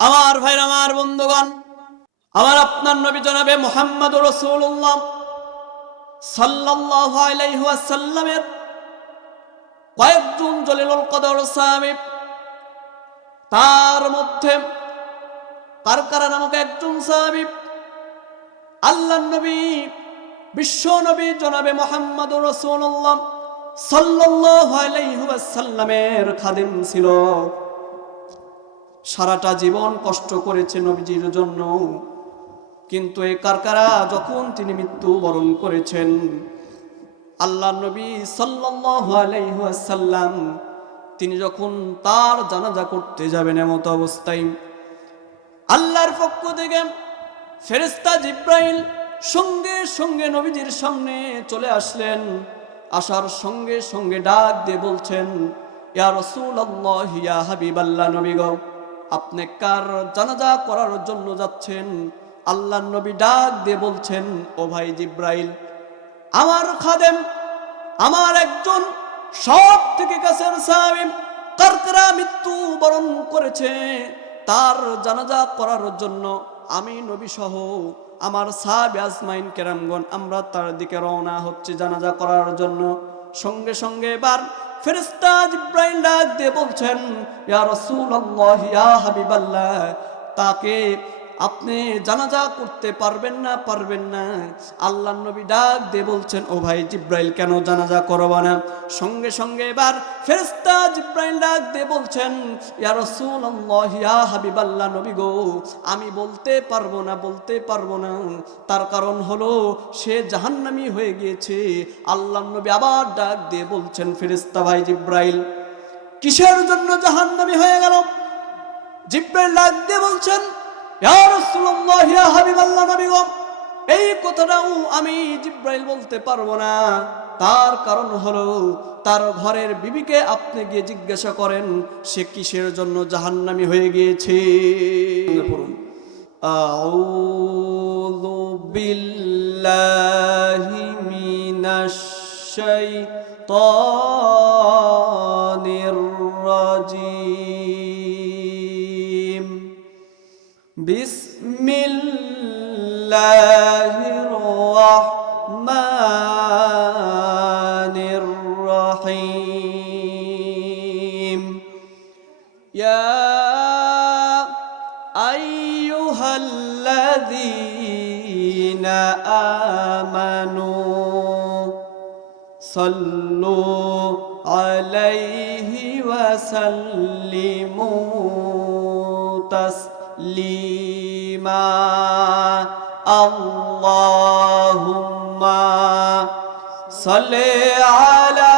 আমার ভাইরা, আমার বন্ধুগণ, আমার আপনার নবী জনাবে মুহাম্মদুর রাসূলুল্লাহ সাল্লাল্লাহু আলাইহি ওয়াসাল্লামের কয়েকজন জলিলুল কদর সাহাবী, তার মধ্যে কারকারা নামক একজন সাহাবী আল্লাহর নবী বিশ্ব নবী জনাবে মুহাম্মদুর রাসূলুল্লাহ সাল্লাল্লাহু আলাইহি ওয়াসাল্লামের খাদিম ছিল। সারাটা জীবন কষ্ট করেছে নবীজির জন্য, কিন্তু এই কারকারা যখন তিনি মৃত্যুবরণ করেছেন, আল্লাহর নবী সাল্লাল্লাহু আলাইহি ওয়াসাল্লাম তিনি যখন তার জানাজা করতে যাবেন, এমত অবস্থায় আল্লাহর পক্ষ থেকে ফেরেশতা জিব্রাইল সঙ্গে সঙ্গে নবীজির সামনে চলে আসলেন। আসার সঙ্গে সঙ্গে ডাক দিয়ে বলছেন, ইয়া রাসূলুল্লাহ, ইয়া হাবিবাল্লাহ, নবী গো, আপনি কার জানাজা করার জন্য যাচ্ছেন? আল্লাহর নবী ডাক দিয়ে বলছেন, ও ভাই জিব্রাইল, আমার খাদেম, আমার একজন সব থেকে কাছের সাহাবী কারকারা মৃত্যুবরণ করেছে, তার জানাজা করার জন্য আমি নবী সহ আমার সাহাবী আজমাইন কেরামগণ আমরা তার দিকে রওনা হচ্ছে জানাজা করার জন্য। সঙ্গে সঙ্গে এবার ফেরেশতা জিব্রাইল ডাক দিয়ে বলছেন, ইয়া রাসূলুল্লাহ, ইয়া হাবিবাল্লাহ, তাকে আপনি জানাজা করতে পারবেন না, পারবেন না। আল্লাহর নবী ডাক দিয়ে বলছেন, ও ভাই জিব্রাইল, কেন জানাজা করব না? সঙ্গে সঙ্গে এবার ফেরেশতা জিব্রাইল ডাক দিয়ে বলছেন, ইয়া রাসূলুল্লাহ, ইয়া হাবিবাল্লাহ, নবী গো, আমি বলতে পারবো না, বলতে পারবো না। তার কারণ হলো সে জাহান্নামী হয়ে গিয়েছে। আল্লাহর নবী আবার ডাক দিয়ে বলছেন, ফেরেশতা ভাই জিব্রাইল, কিসের জন্য জাহান্নামী হয়ে গেল? জিব্রাইল ডাক দিয়ে বলছেন, ইয়া রাসূলুল্লাহ, ইয়া হাবিবাল্লাহ, নবী গো, এই কথাটাও আমি জিব্রাইল বলতে পারবো না। তার কারণ হলো তার ঘরের বিবিকে আপনি গিয়ে জিজ্ঞাসা করেন সে কিসের জন্য জাহান্নামী হয়ে গিয়েছে। আউযু বিল্লাহি মিনাশ শাইতানির রাজিম। বিসমিল্লাহির রাহমানির রহিম। ইয়া আইয়ুহাল্লাযীনা আমানু সাল্লু আলাইহি ওয়া সাল্লিমু তাসলিমা। আল্লাহুম্মা সাল্লি আলা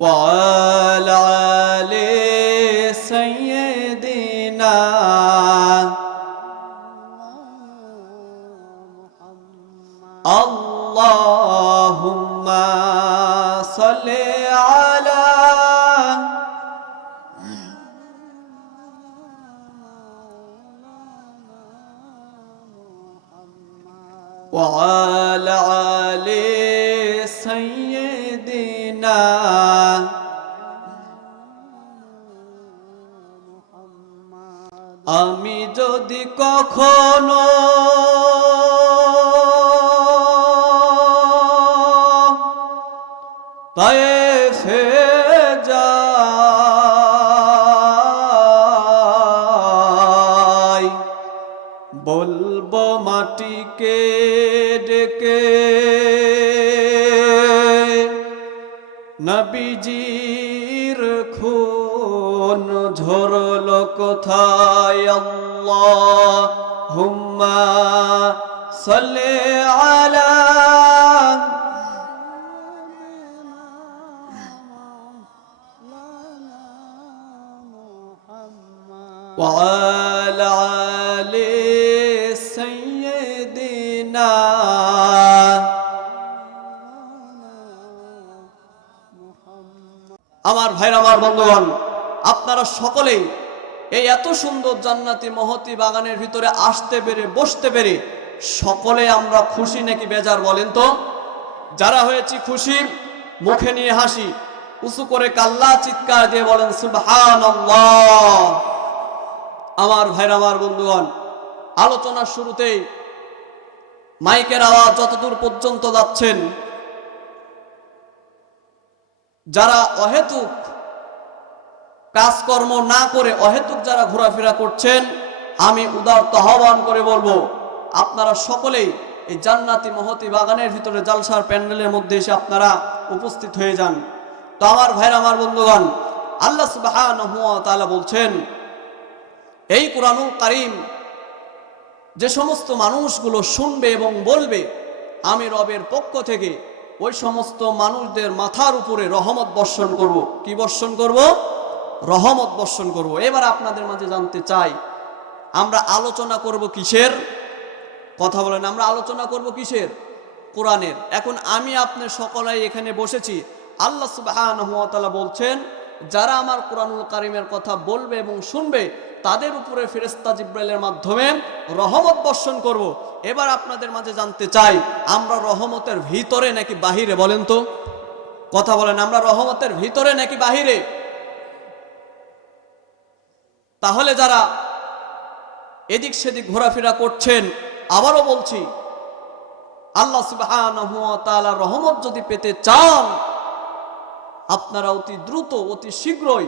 ওয়া আলা আলি সাইয়্যিদিনা আল্লাহুম্মা সাল্লি আলা ওয়া আলা আলি সাইয়্যিদিনা। আমি যদি কখনো তায়েফে যাই, বলবো মাটিকে ডেকে, নবীজির খুন ঝরলো কোথায়? আল্লাহুম্মা সাল্লি আলা ওয়া আলা আলি সাইয়্যিদিনা। আমার ভাইরা, আমার বন্ধুগণ, আপনারা সকলেই এই এত সুন্দর জান্নাতি মহতি বাগানের ভিতরে আসতে পেরে বসতে পেরে সকলে আমরা খুশি নাকি বেজার বলেন তো? যারা হয়েছি খুশি, মুখে নিয়ে হাসি, উঁচু করে কাল্লা চিৎকার দিয়ে বলেন সুবহানাল্লাহ। আমার ভাইরা, আমার বন্ধুগণ, আলোচনার শুরুতেই মাইকের আওয়াজ যতদূর পর্যন্ত যাচ্ছেন, যারা অহেতুক কাজকর্ম না করে অহেতুক যারা ঘোরাফেরা করছেন, আমি উদারত আহ্বান করে বলবো, আপনারা সকলেই এই জান্নাতি মহতি বাগানের ভিতরে জালসার প্যান্ডেলের মধ্যে এসে আপনারা উপস্থিত হয়ে যান। তো আমার ভাইরা, আমার বন্ধুগণ, আল্লাহ সুবহানাহু ওয়া তাআলা বলছেন, এই কুরআনুল কারীম যে সমস্ত মানুষগুলো শুনবে এবং বলবে, আমি রবের পক্ষ থেকে ওই সমস্ত মানুষদের মাথার উপরে রহমত বর্ষণ করব। কি বর্ষণ করব? রহমত বর্ষণ করব। এবার আপনাদের মাঝে জানতে চাই, আমরা আলোচনা করব কিসের? কথা বলেন, আমরা আলোচনা করব কিসের? কোরআনের। এখন আমি আপনি সকলেই এখানে বসেছি, আল্লাহ সুবহানাহু ওয়া তাআলা বলছেন, যারা আমার কুরআনুল কারীমের কথা বলবে এবং শুনবে, তাদের উপরে ফেরেশতা জিবরাইলের মাধ্যমে রহমত বর্ষণ করব। এবার আপনাদের মাঝে জানতে চাই, আমরা রহমতের ভিতরে নাকি বাহিরে? বলেন তো, কথা বলেন, আমরা রহমতের ভিতরে নাকি বাহিরে? তাহলে যারা এদিক সেদিক ঘোরাফেরা করছেন, আবারও বলছি, আল্লাহ সুবহানাহু ওয়া তাআলা রহমত যদি পেতে চান, আপনারা অতি দ্রুত, অতি শীঘ্রই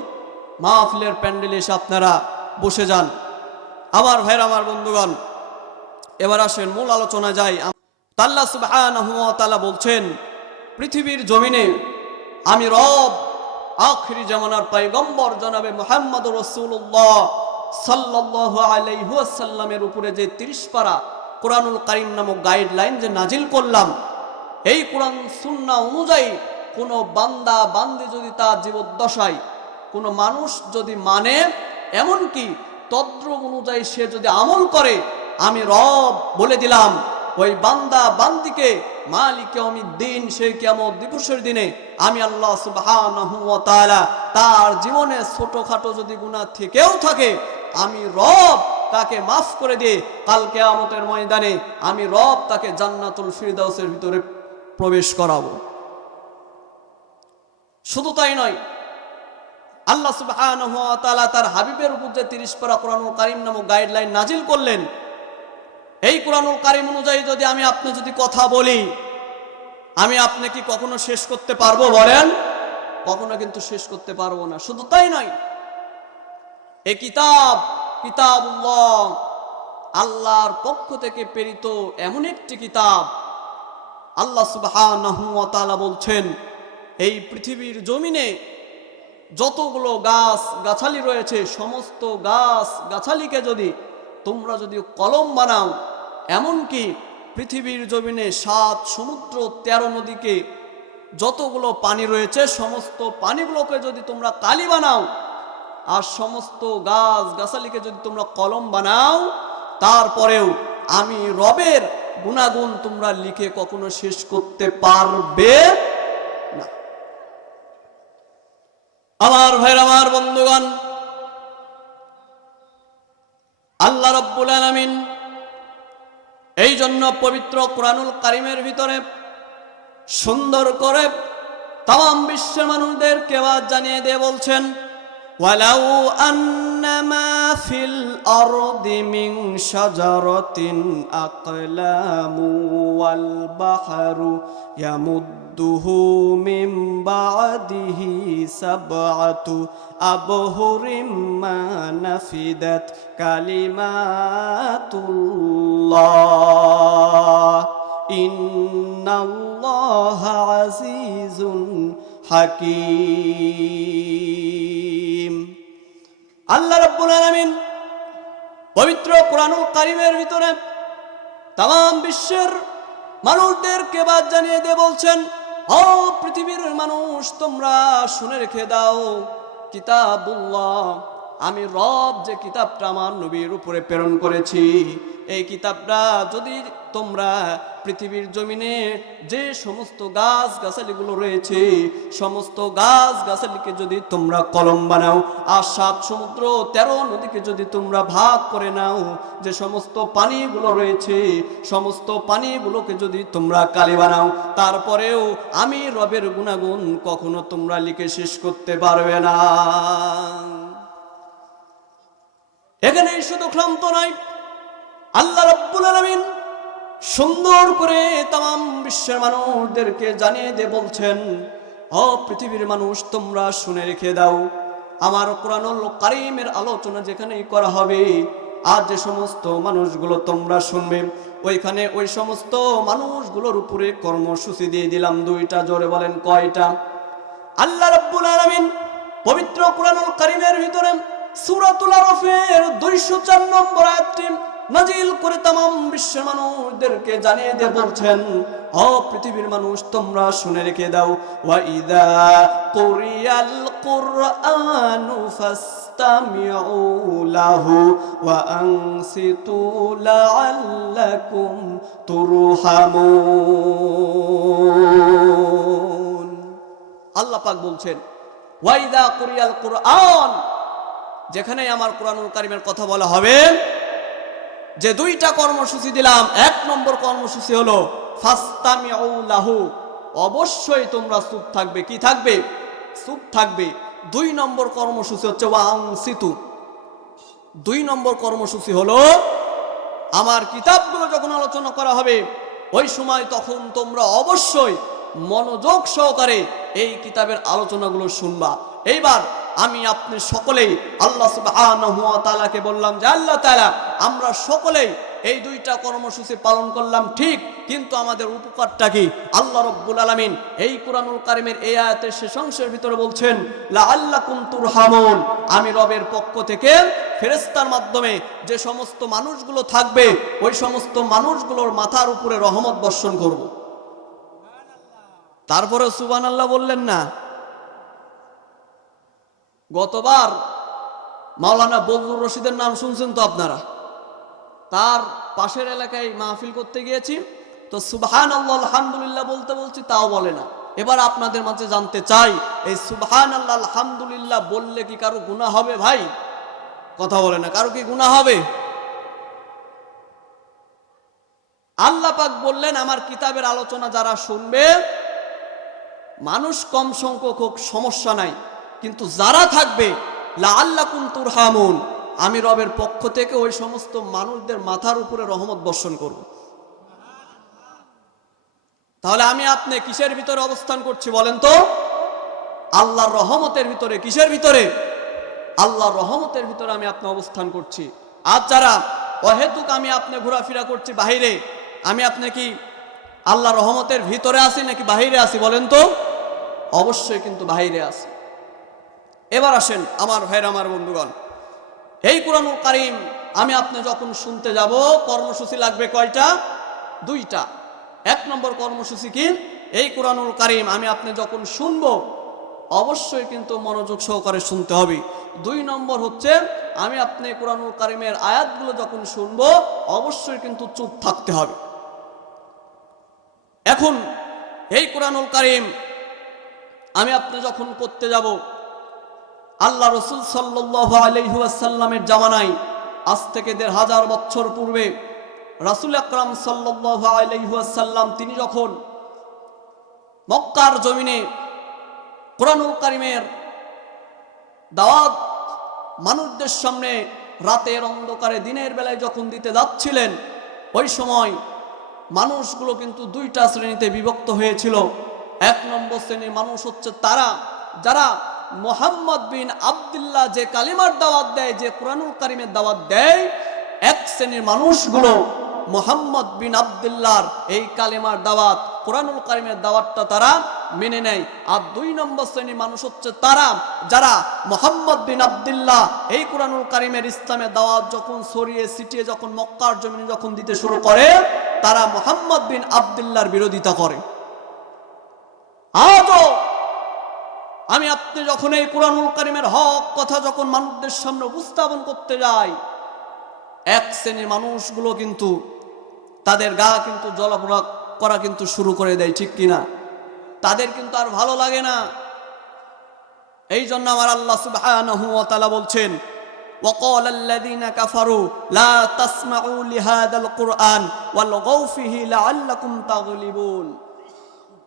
মাহফিলের প্যান্ডেলে এসে আপনারা বসে যান। আমার ভাইরা, আমার বন্ধুগণ, এবার আসেন মূল আলোচনায় যাই। আল্লাহ সুবহানাহু ওয়া তাআলা বলছেন, পৃথিবীর জমিনে আমি রব আখিরি জামানার পয়গম্বর জনাবে মুহাম্মদুর রাসূলুল্লাহ সাল্লাল্লাহু আলাইহি ওয়াসাল্লামের উপরে যে 30 পারা কুরআনুল কারীম নামক গাইডলাইন যে নাজিল করলাম, এই কুরআন সুন্নাহ অনুযায়ী কোনো বান্দা বান্দি যদি তার জীবদ্দশায় কোনো মানুষ যদি মানে, এমনকি তদ্রূপ অনুযায়ী সে যদি আমল করে, আমি রব বলে দিলাম, ওই বান্দা বান্দিকে মালিক ইয়াউমিদ্দিন, সেই কিয়ামত দিবসের দিনে আমি আল্লাহ সুবহানাহু ওয়া তাআলা তার জীবনে ছোটখাটো যদি গুনাহ থেকেও থাকে, আমি রব তাকে মাফ করে দিয়ে কাল কিয়ামতের ময়দানে আমি রব তাকে জান্নাতুল ফিরদাউসের ভিতরে প্রবেশ করাবো। শুধু তাই নয়, আল্লাহ সুবহানাহু ওয়া তাআলা তার হাবিবের উপর যে 30 পারা কুরআনুল কারীম নামক গাইডলাইন নাজিল করলেন, এই কুরআনুল কারীম অনুযায়ী যদি আমি আপনি যদি কথা বলি, আমি আপনি কি কখনো শেষ করতে পারবো? বলেন, কখনো কিন্তু শেষ করতে পারবো না। শুধু তাই নয়, এই কিতাবুল্লাহ আল্লাহর পক্ষ থেকে প্রেরিত এমন একটি কিতাব। আল্লাহ সুবহানাহু ওয়া তাআলা বলছেন, এই পৃথিবীর জমিনে যতগুলো গাছ গাছালি রয়েছে, সমস্ত গাছ গাছালিকে যদি তোমরা যদি কলম বানাও, এমনকি পৃথিবীর জমিনে 7 সমুদ্র 13 নদীকে যতগুলো পানি রয়েছে, সমস্ত পানিগুলোকে যদি তোমরা কালি বানাও, আর সমস্ত গাছ গাছালিকে যদি তোমরা কলম বানাও, তারপরেও আমি রবের গুণাগুণ তোমরা লিখে কখনো শেষ করতে পারবে না। আমার ভাইরা, আমার বন্ধুগণ, আল্লাহ রাব্বুল আলামিন এই জন্য পবিত্র কুরআনুল কারীমের ভিতরে সুন্দর করে তাম বিশ্বের মানুষদেরকে আওয়াজ জানিয়ে দিয়ে বলছেন, ওয়ালাউ আন্নামা ফিল আরদি মিন শাজারাতিন আকলামু ওয়াল বাহরু ইয়ামুদ্দুহু মিন বা'দিহি সাবআতু আবহুরিম মা নাফিদাত কালিমাতুল্লাহ ইন্নাল্লাহা আজিজুন হাকীম। আল্লাহ রাব্বুল আলামিন পবিত্র কুরআনুল কারীমের ভিতরে তাম বিশ্বের মানুষদেরকে বাদ জানিয়ে দিয়ে বলছেন, ও পৃথিবীর মানুষ, তোমরা শুনে রেখে দাও, কিতাবুল্লাহ, আমি রব যে কিতাবটা আমার নবীর উপরে প্রেরণ করেছি, এই কিতাবটা যদি তোমরা পৃথিবীর জমিনে যে সমস্ত গাছ গাছালিগুলো রয়েছে সমস্ত গাছ গাছালিকে যদি তোমরা কলম বানাও আর 7 সমুদ্র 13 নদীকে যদি তোমরা ভাগ করে নাও, যে সমস্ত পানিগুলো রয়েছে সমস্ত পানিগুলোকে যদি তোমরা কালি বানাও, তারপরেও আমি রবের গুণাগুণ কখনো তোমরা লিখে শেষ করতে পারবে না। এখানেই শুধু ক্লান্ত নয়, আল্লাহ রাব্বুল আলামিন সুন্দর করে তাম বিশ্বের মানুষদেরকে জানিয়ে দিয়ে বলছেন, ও পৃথিবীর মানুষ তোমরা শুনে রেখে দাও, আমার কোরআনুল কারীমের আলোচনা যেখানেই করা হবে আর যে সমস্ত মানুষগুলো তোমরা শুনবে ওইখানে ওই সমস্ত মানুষগুলোর উপরে কর্মসূচি দিয়ে দিলাম 2টা। জোরে বলেন কয়টা? আল্লাহ রাব্বুল আলামিন পবিত্র কোরআনুল কারীমের ভিতরে সূরাতুল আরাফের 204 নম্বর আয়াতটি নাজিল করে তাম বিশ্বের মানুষদেরকে জানিয়ে দিয়ে বলছেন, ও পৃথিবীর মানুষ তোমরা শুনে রেখে দাও, ওয়া ইযা কুরিয়াল কুরআনু ফাসতামিউ লাহু ওয়া আনসিতু লাআল্লাকুম তুরহামুন। আল্লাহ পাক বলছেন, ওয়া ইযা কুরিয়াল কুরআন, যেখানে আমার কোরআনুল কারীমের কথা বলা হবে, যে 2টা কর্মসূচি দিলাম। 1 নম্বর কর্মসূচি হলো ফাসতামিউ লাহু, অবশ্যই তোমরা চুপ থাকবে। কি থাকবে? চুপ থাকবে। 2 নম্বর কর্মসূচি হচ্ছে ওয়া আনসিতু। 2 নম্বর কর্মসূচি হলো আমার কিতাবগুলো যখন আলোচনা করা হবে ওই সময় তখন তোমরা অবশ্যই মনোযোগ সহকারে এই কিতাবের আলোচনাগুলো শুনবা। এইবার আমি আপনি সকলেই আল্লাহ সুবহানাহু ওয়া তাআলাকে বললাম যে আল্লাহ তাআলা আমরা সকলেই এই 2টা কর্মসূচি পালন করলাম ঠিক, কিন্তু আমাদের উপকারটা কি? আল্লাহ রাব্বুল আলামিন এই কোরআনুল কারীমের এই আয়াতের শেষ অংশের ভিতরে বলছেন, লাআল্লাকুম তুরহামুন, আমি রবের পক্ষ থেকে ফেরেশতার মাধ্যমে যে সমস্ত মানুষগুলো থাকবে ওই সমস্ত মানুষগুলোর মাথার উপরে রহমত বর্ষণ করব। তারপরে সুবহানাল্লাহ বললেন না? গতবার মাওলানা বজলুর রশিদের নাম শুনছেন তো আপনারা, তার পাশের এলাকায় মাহফিল করতে গিয়েছি, তো সুবহানাল্লাহ আলহামদুলিল্লাহ বলতে বলছি তাও বলে না। এবার আপনাদের মাঝে জানতে চাই, এই সুবহানাল্লাহ আলহামদুলিল্লাহ বললে কি কারো গুনাহ হবে? ভাই কথা বলে না, কারো কি গুনাহ হবে? আল্লাহ পাক বললেন আমার কিতাবের আলোচনা যারা শুনবে, মানুষ কম সংখ্যক হোক সমস্যা নাই, কিন্তু যারা থাকবে লাআল্লাকুম তুরহামুন, আমি রবের পক্ষ থেকে ওই সমস্ত মানুষদের মাথার উপরে রহমত বর্ষণ করব। তাহলে আমি আপনি কিসের ভিতরে অবস্থান করছি বলেন তো? আল্লাহর রহমতের ভিতরে। কিসের ভিতরে? আল্লাহর রহমতের ভিতরে আমি আপনি অবস্থান করছি। আর যারা অহেতুক আমি আপনি ঘোরাফেরা করছি বাহিরে, আমি আপনি কি আল্লাহর রহমতের ভিতরে আছি নাকি বাহিরে আছি বলেন তো? অবশ্যই কিন্তু বাহিরে আছি। এবার আসেন আমার ভাইরা, আমার বন্ধুগণ, এই কোরআনুল কারীম আমি আপনি যখন শুনতে যাব কর্মসূচি লাগবে কয়টা? 2টা। 1 নম্বর কর্মসূচি কি? এই কোরআনুল কারীম আমি আপনি যখন শুনবো অবশ্যই কিন্তু মনোযোগ সহকারে শুনতে হবে। 2 নম্বর হচ্ছে আমি আপনি কোরআনুল কারীমের আয়াতগুলো যখন শুনবো অবশ্যই কিন্তু চুপ থাকতে হবে। এখন এই কোরআনুল কারীম আমি আপনি যখন করতে যাব, আল্লাহ রাসূল সাল্লাল্লাহু আলাইহি ওয়াসাল্লামের জামানায় আজ থেকে 1500 বছর পূর্বে রাসূল আকরাম সাল্লাল্লাহু আলাইহি ওয়াসাল্লাম তিনি যখন মক্কার জমিনে কোরআনুল কারীমের দাওয়াত মানুষদের সামনে রাতের অন্ধকারে দিনের বেলায় যখন দিতে যাচ্ছিলেন, ওই সময় মানুষগুলো কিন্তু 2টা শ্রেণীতে বিভক্ত হয়েছিল। 1 নম্বর শ্রেণীর মানুষ হচ্ছে তারা যারা মুহাম্মদ বিন আব্দুল্লাহ যে কালিমার দাওয়াত দেয়, যে কোরআনুল কারীমের দাওয়াত দেয়, 1 শ্রেণীর মানুষগুলো মুহাম্মদ বিন আব্দুল্লাহর এই কালিমার দাওয়াত কোরআনুল কারীমের দাওয়াতটা তারা মেনে নেয়। আর 2 নম্বর শ্রেণীর মানুষ হচ্ছে তারা যারা মুহাম্মদ বিন আব্দুল্লাহ এই কোরআনুল কারীমের ইসলামের দাওয়াত যখন ছড়িয়ে ছিটিয়ে যখন মক্কার জমিনে যখন দিতে শুরু করে, তারা মুহাম্মদ বিন আব্দুল্লাহর বিরোধিতা করে। আজও আমি আপনি যখন এই কোরআনুল কারীমের হক কথা যখন মানুষদের সামনে উপস্থাপন করতে যাই, 1 শ্রেণীর মানুষগুলো কিন্তু তাদের গা কিন্তু জ্বলাপোড়া করা কিন্তু শুরু করে দেয়, ঠিক কিনা? তাদের কিন্তু আর ভালো লাগে না। এই জন্য আমার আল্লাহ সুবহানাহু ওয়া তাআলা বলছেন, وقال الذين كفروا لا تسمعوا لهذا القرآن والغوا فيه لعلكم تغلبون।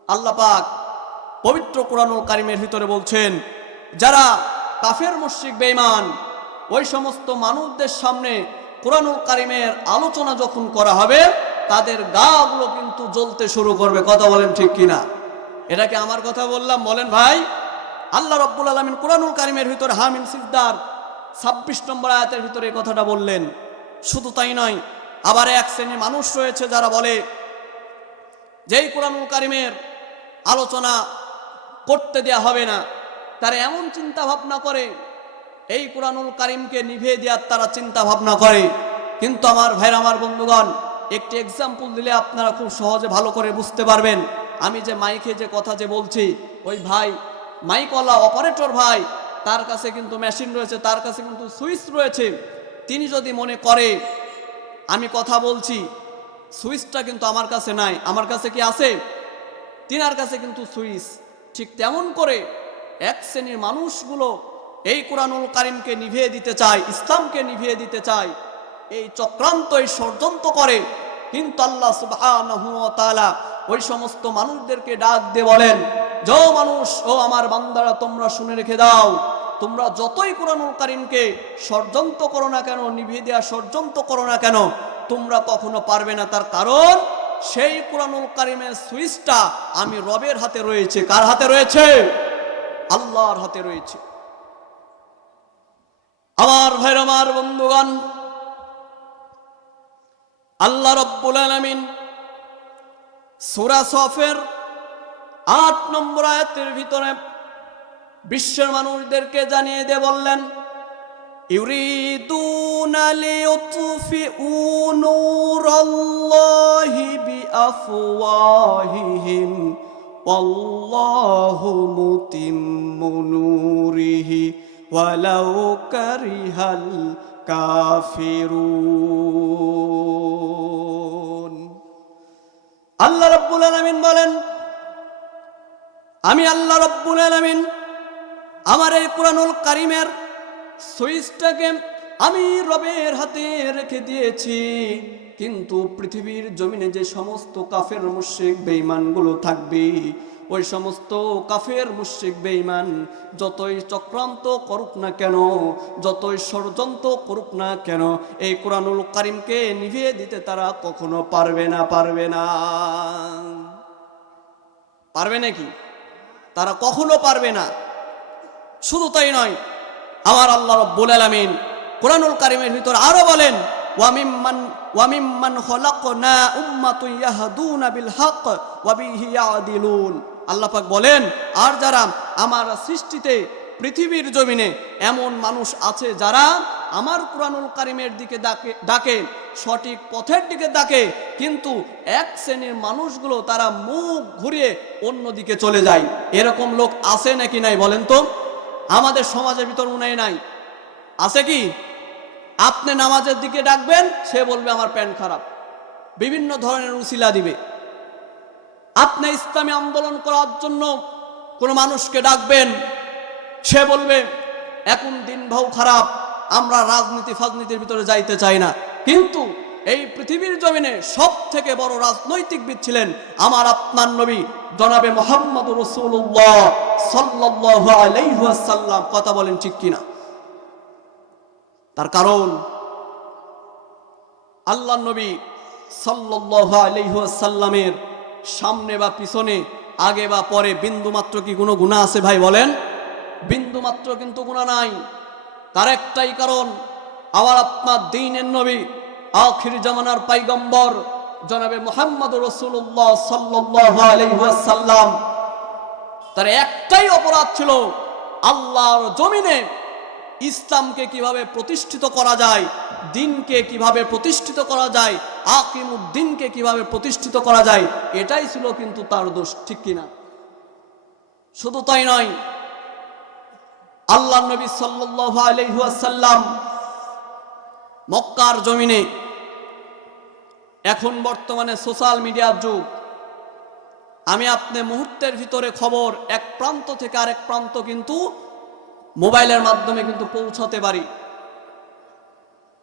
আল্লাহ পাক পবিত্র কোরআনুল কারীমের ভিতরে বলছেন, যারা কাফের মুশরিক বেঈমান ওই সমস্ত মানুষদের সামনে কোরআনুল কারীমের আলোচনা যখন করা হবে তাদের গাগুলো কিন্তু জ্বলতে শুরু করবে। কথা বলেন ঠিক কিনা? এটা কি আমার কথা বললাম? বলেন ভাই। আল্লাহ রাব্বুল আলামিন কোরআনুল কারীমের ভিতরে হামিম সিজদার 26 নম্বর আয়াতের ভিতরে এই কথাটা বললেন। শুধু তাই নয়, আবার এক শ্রেণীর মানুষ রয়েছে যারা বলে যেই কোরআনুল কারীমের আলোচনা করতে দেয়া হবে না, তারা এমন চিন্তা ভাবনা করে, এই কোরআনুল কারীমকে নিভিয়ে দেওয়ার তারা চিন্তা ভাবনা করে। কিন্তু আমার ভাইরা, আমার বন্ধুগণ, একটি এক্সাম্পল দিলে আপনারা খুব সহজে ভালো করে বুঝতে পারবেন। আমি যে মাইকে যে কথা যে বলছি, ওই ভাই মাইকওয়ালা অপারেটর ভাই, তার কাছে কিন্তু মেশিন রয়েছে, তার কাছে কিন্তু সুইচ রয়েছে। তিনি যদি মনে করে আমি কথা বলছি, সুইচটা কিন্তু আমার কাছে নাই, আমার কাছে কি আছে? তিনার কাছে কিন্তু সুইচ। ঠিক তেমন করে এক শ্রেণীর মানুষগুলো এই কোরআনুল কারীমকে নিভিয়ে দিতে চায়, ইসলামকে নিভিয়ে দিতে চায়, এই চক্রান্ত, এই ষড়যন্ত্র করে। কিন্তু আল্লাহ সুবহানাহু ওয়া তাআলা ওই সমস্ত মানুষদেরকে ডাক দিয়ে বলেন, যে মানুষ, ও আমার বান্দারা, তোমরা শুনে রেখে দাও, তোমরা যতই কোরআনুল কারীমকে ষড়যন্ত্র করো না কেন, নিভিয়ে দেওয়া ষড়যন্ত্র করো না কেন, তোমরা কখনো পারবে না। তার কারণ সেই কোরআনুল কারীমের সুইচটা আমি রবের হাতে রয়েছে। কার হাতে রয়েছে? আল্লাহর হাতে রয়েছে। আমার ভাইরা, আমার বন্ধুগণ, আল্লাহ রাব্বুল আলামিন সূরা সফের 8 নম্বর আয়াতের ভিতরে বিশ্বের মানুষদেরকে জানিয়ে দিয়ে বললেন, ইউরিদুনা লিয়ুতফিউ নূরাল্লাহি বিআফওয়াহিহিম ওয়াল্লাহু মুতিম্মু নূরিহি ওয়ালাউ কারিহাল কাফিরুন। আল্লাহ রাব্বুল আলামিন বলেন, আমি আল্লাহ রাব্বুল আলামিন আমার এই কোরআনুল কারীমের সুইচটাকে আমি রবের হাতে রেখে দিয়েছি। কিন্তু পৃথিবীর জমিনে যে সমস্ত কাফের মুশরিক বেঈমানগুলো থাকবে, ওই সমস্ত কাফের মুশরিক বেঈমান যতই চক্রান্ত করুক না কেন, যতই ষড়যন্ত্র করুক না কেন, এই কোরআনুল কারীমকে নিভিয়ে দিতে তারা কখনো পারবে না। পারবে না? পারবে নাকি? তারা কখনো পারবে না। শুধু তাই নয়, আমার আল্লাহ রাব্বুল আলামিন কোরআনুল কারীমের ভিতর আরো বলেন, ওয়ামিম্মান খলাকনা উম্মাতুন ইয়াহদুনা বিল হক ওয়া বিহি ইয়াদিলুন। আল্লাহ পাক বলেন, আর যারা আমার সৃষ্টিতে পৃথিবীর জমিনে এমন মানুষ আছে যারা আমার কোরআনুল কারীমের দিকে ডাকে, সঠিক পথের দিকে ডাকে, কিন্তু এক শ্রেণীর মানুষগুলো তারা মুখ ঘুরিয়ে অন্যদিকে চলে যায়। এরকম লোক আছে নাকি নাই বলেন তো? আমাদের সমাজের ভিতর উনাই নাই? আছে কি? আপনি নামাজের দিকে ডাকবেন, সে বলবে আমার প্যান্ট খারাপ, বিভিন্ন ধরনের উসিলা দিবে। আপনি ইসলামী আন্দোলন করার জন্য কোনো মানুষকে ডাকবেন, সে বলবে এখন দিন ভাও খারাপ, আমরা রাজনীতি ফাজনীতির ভিতরে যাইতে চাই না। কিন্তু এই পৃথিবীর জমিনে সব থেকে বড় রাজনৈতিকবিদ ছিলেন আমার আপনার নবী জনাবে মুহাম্মদুর রাসূলুল্লাহ সাল্লাল্লাহু আলাইহি ওয়াসাল্লাম। কথা বলেন ঠিক কিনা? তার কারণ আল্লাহর নবী সাল্লাল্লাহু আলাইহি ওয়াসাল্লামের সামনে বা পিছনে, আগে বা পরে বিন্দু মাত্র কি কোনো গুনাহ আছে ভাই বলেন? বিন্দু মাত্র কিন্তু গুনাহ নাই। তার একটাই কারণ, আমার আপনার দ্বীনের নবী, আখির জামানার পয়গম্বর জনাবে মুহাম্মদুর রাসূলুল্লাহ সাল্লাল্লাহু আলাইহি ওয়াসাল্লাম, তার একটাই অপরাধ ছিল আল্লাহর জমিনে ইসলামকে কিভাবে প্রতিষ্ঠিত করা যায়, দিনকে কিভাবে প্রতিষ্ঠিত করা যায়, আকিমুদ্দিনকে কিভাবে প্রতিষ্ঠিত করা যায়, এটাই ছিল কিন্তু তার দোষ, ঠিক কিনা? শুধু তাই নয়, আল্লাহর নবী সাল্লাল্লাহু আলাইহি ওয়াসাল্লাম মক্কার জমিনে এখন বর্তমানে সোশ্যাল মিডিয়ার যুগ। আমি আপনি মুহূর্তের ভিতরে খবর এক প্রান্ত থেকে আরেক প্রান্ত কিন্তু মোবাইলের মাধ্যমে কিন্তু পৌঁছাতে পারি।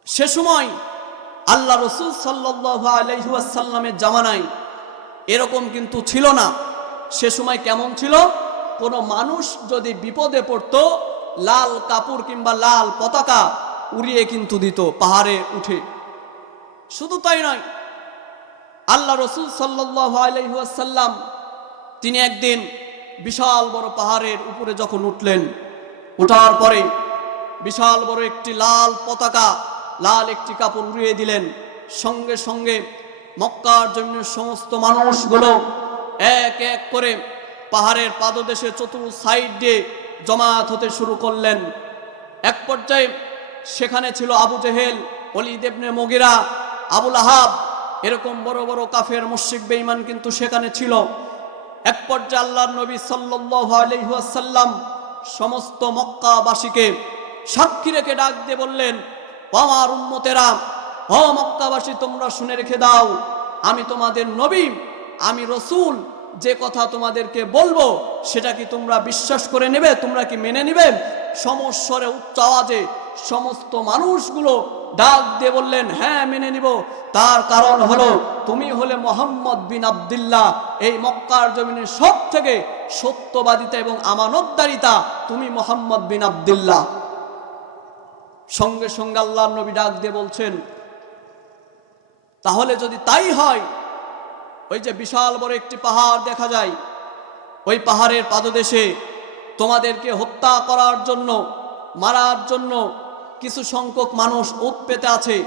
সে সময় আল্লাহ রসুল সাল্লাল্লাহু আলাইহি ওয়াসাল্লামের জামানায় এরকম কিন্তু ছিল না। সে সময় কেমন ছিল? কোনো মানুষ যদি বিপদে পড়তো, লাল কাপড় কিংবা লাল পতাকা উড়িয়ে কিন্তু দিত পাহাড়ে উঠে। শুধু তাই নয়, আল্লাহ রসুল সাল্লাল্লাহু আলাইহি ওয়াসাল্লাম তিনি একদিন বিশাল বড় পাহাড়ের উপরে যখন উঠলেন, ওঠার পরে বিশাল বড় একটি লাল পতাকা, লাল একটি কাপড় উড়িয়ে দিলেন। সঙ্গে সঙ্গে মক্কার জমিনের সমস্ত মানুষগুলো এক এক করে পাহাড়ের পাদদেশে চতুর্থ সাইড দিয়ে জমাত হতে শুরু করলেন। এক পর্যায়ে সেখানে ছিল আবু জেহেল, ওলীদ ইবনে মুগীরা, আবুল আহাব, এরকম বড় বড় কাফের মুশরিক বেঈমান কিন্তু সেখানে ছিল। এক পর্যায়ে আল্লাহর নবী সাল্লাল্লাহু আলাইহি ওয়াসাল্লাম সমস্ত মক্কাবাসীকে সাক্ষী রেখে ডাক দিয়ে বললেন, আমার উম্মতেরা, ও মক্কাবাসী, তোমরা শুনে রেখে দাও, আমি তোমাদের নবী, আমি রসুল, যে কথা তোমাদেরকে বলবো সেটা কি তোমরা বিশ্বাস করে নেবে? তোমরা কি মেনে নিবে? সমস্বরে উচ্চ আওয়াজে সমস্ত মানুষগুলো ডাক দিয়ে বললেন, হ্যাঁ মেনে নিব। তার কারণ হলো তুমি হলে মুহাম্মদ বিন আব্দুল্লাহ, এই মক্কার জমিনের সব থেকে সত্যবাদিতা এবং আমানতদারিতা তুমি মুহাম্মদ বিন আব্দুল্লাহ। সঙ্গে সঙ্গে আল্লাহর নবী ডাক দিয়ে বলছেন, তাহলে যদি তাই হয়, ওই যে বিশাল বড় একটি পাহাড় দেখা যায়, ওই পাহাড়ের পাদদেশে তোমাদেরকে হত্যা করার জন্য, মারার জন্য কিছু সংখ্যক মানুষ ওত পেতে আছে,